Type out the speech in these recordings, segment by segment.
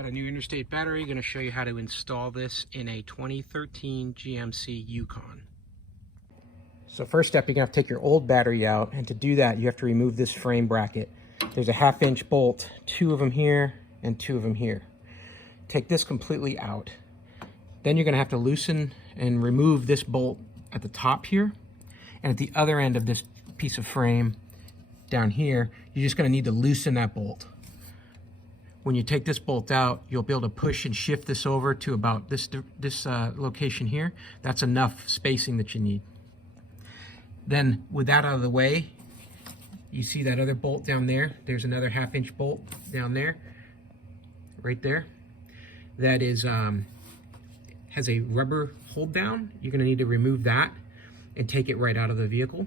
Got a new interstate battery. Going to show you how to install this in a 2013 GMC Yukon. So first step, you're going to have to take your old battery out, and to do that you have to remove this frame bracket. There's a 1/2 inch bolt, 2 of them here and 2 of them here. Take this completely out. Then you're going to have to loosen and remove this bolt at the top here, and at the other end of this piece of frame down here, you're just going to need to loosen that bolt. When you take this bolt out, you'll be able to push and shift this over to about this location here. That's enough spacing that you need. Then with that out of the way, you see that other bolt down there? There's another 1/2 inch bolt down there, right there. That is has a rubber hold down. You're going to need to remove that and take it right out of the vehicle.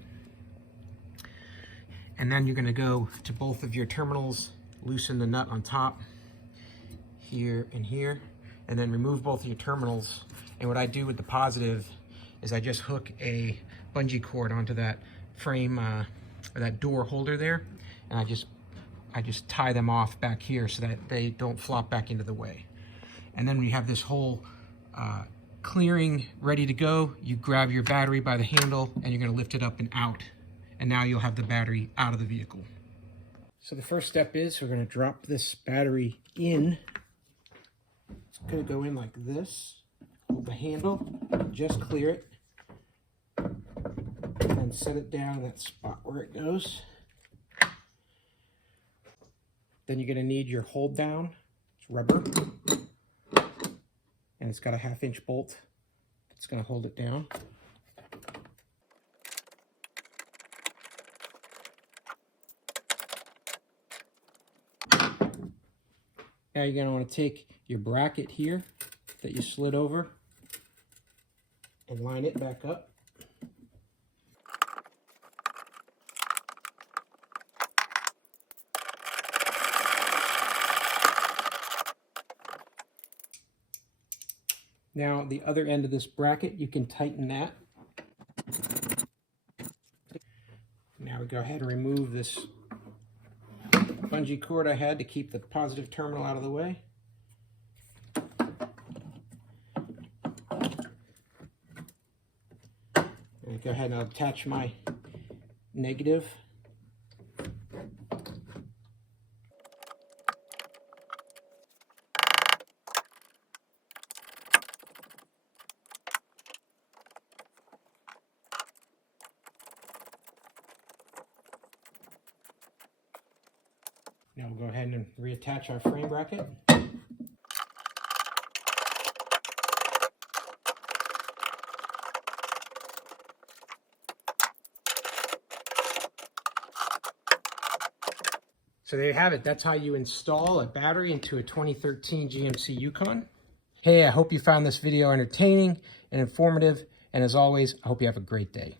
And then you're going to go to both of your terminals, loosen the nut on top, here and here, and then remove both of your terminals. And what I do with the positive is I just hook a bungee cord onto that frame, or that door holder there, and I just tie them off back here so that they don't flop back into the way. And then when you have this whole clearing ready to go, you grab your battery by the handle and you're going to lift it up and out. And now you'll have the battery out of the vehicle. So the first step is we're going to drop this battery in. It's going to go in like this. Hold the handle, just clear it, and set it down in that spot where it goes. Then you're going to need your hold down. It's rubber. And it's got a 1/2 inch bolt that's going to hold it down. Now you're going to want to take your bracket here that you slid over and line it back up. Now the other end of this bracket, you can tighten that. Now we go ahead and remove this bungee cord I had to keep the positive terminal out of the way. And go ahead and I'll attach my negative. Now we'll go ahead and reattach our frame bracket. So there you have it. That's how you install a battery into a 2013 GMC Yukon. Hey, I hope you found this video entertaining and informative. And as always, I hope you have a great day.